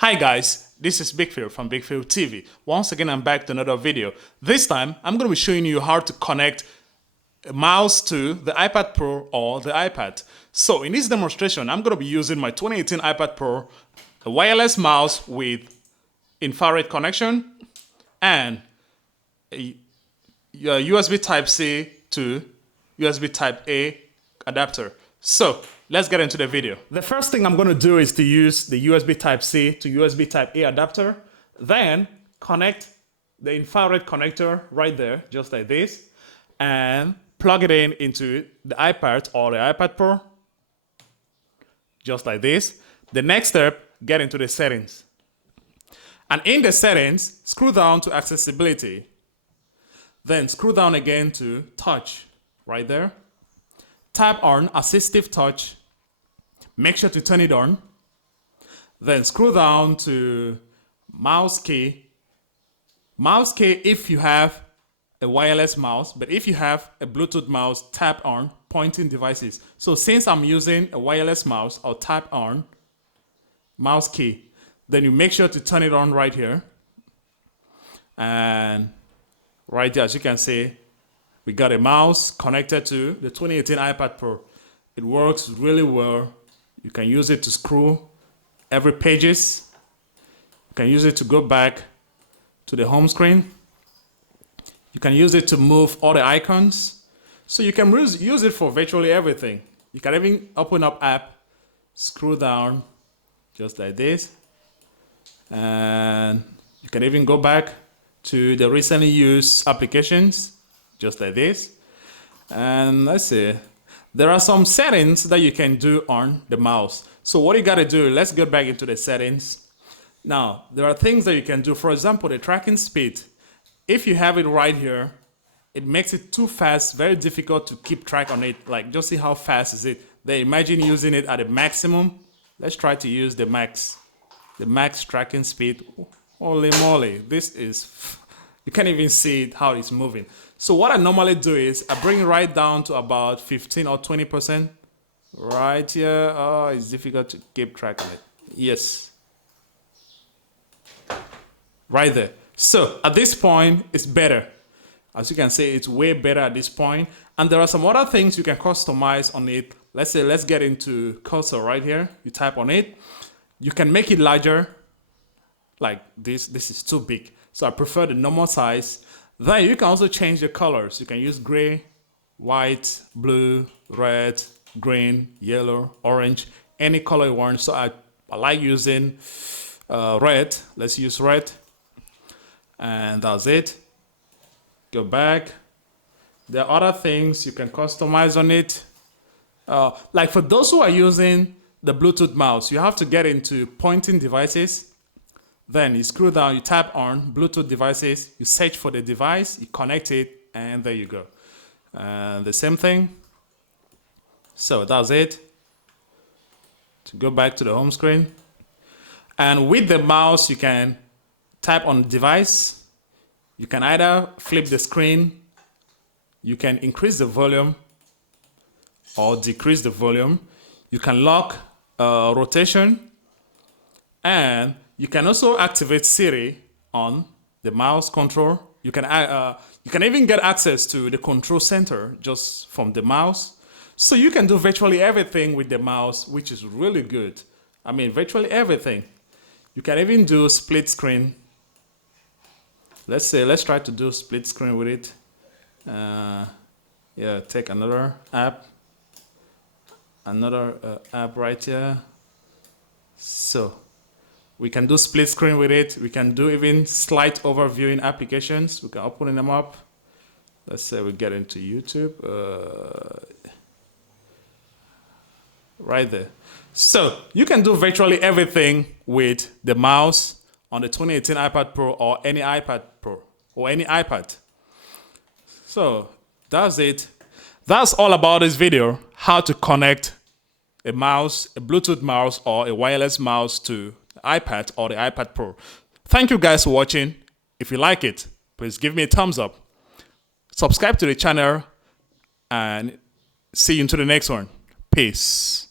Hi guys, this is Bigfield from Bigfield TV. Once again, I'm back to another video. This time, I'm going to be showing you how to connect a mouse to the iPad Pro or the iPad. So in this demonstration, I'm going to be using my 2018 iPad Pro, a wireless mouse with infrared connection, and a USB Type-C to USB Type-A adapter. So let's get into the video. The first thing I'm going to do is to use the USB Type-C to USB Type-A adapter. Then connect the infrared connector right there, just like this, and plug it in into the iPad or the iPad Pro, just like this. The next step, get into the settings. And in the settings, scroll down to accessibility. Then scroll down again to touch, right there. Tap on assistive touch. Make sure to turn it on. Then scroll down to mouse key. Mouse key if you have a wireless mouse, but if you have a Bluetooth mouse, tap on pointing devices. So since I'm using a wireless mouse, I'll tap on mouse key. Then you make sure to turn it on right here. And right there, as you can see, we got a mouse connected to the 2018 iPad Pro. It works really well. You can use it to scroll every pages. You can use it to go back to the home screen. You can use it to move all the icons. So you can use it for virtually everything. You can even open up app, scroll down just like this. And you can even go back to the recently used applications, just like this. And let's see, there are some settings that you can do on the mouse. So what you got to do, let's get back into the settings. Now, there are things that you can do. For example, the tracking speed. If you have it right here, it makes it too fast, very difficult to keep track on it. Like, just see how fast is it. Then imagine using it at a maximum. Let's try to use the max tracking speed. Holy moly, this is, you can't even see it, how it's moving. So what I normally do is I bring it right down to about 15 or 20%. Right here. Oh, it's difficult to keep track of it. Yes. Right there. So at this point, it's better. As you can see, it's way better at this point. And there are some other things you can customize on it. Let's say, let's get into cursor right here. You type on it. You can make it larger. Like this is too big. So I prefer the normal size. Then you can also change the colors. You can use gray, white, blue, red, green, yellow, orange, any color you want. So I like using red. Let's use red. And that's it. Go back. There are other things you can customize on it. Like for those who are using the Bluetooth mouse, you have to get into pointing devices. Then you scroll down, you tap on Bluetooth devices, you search for the device, you connect it, and there you go. The same thing. So that's it. To go back to the home screen. And with the mouse, you can tap on the device. You can either flip the screen, you can increase the volume or decrease the volume. You can lock rotation, and you can also activate Siri on the mouse control. You can even get access to the control center just from the mouse. So you can do virtually everything with the mouse, which is really good. I mean, virtually everything. You can even do split screen. Let's try to do split screen with it. Yeah, take another app right here. So we can do split screen with it. We can do even slight overviewing applications. We can open them up. Let's say we get into YouTube. Right there. So you can do virtually everything with the mouse on the 2018 iPad Pro or any iPad Pro or any iPad. So that's it. That's all about this video. How to connect a mouse, a Bluetooth mouse or a wireless mouse to the iPad or the iPad Pro. Thank you guys for watching. If you like it, please give me a thumbs up. Subscribe to the channel and see you into the next one. Peace.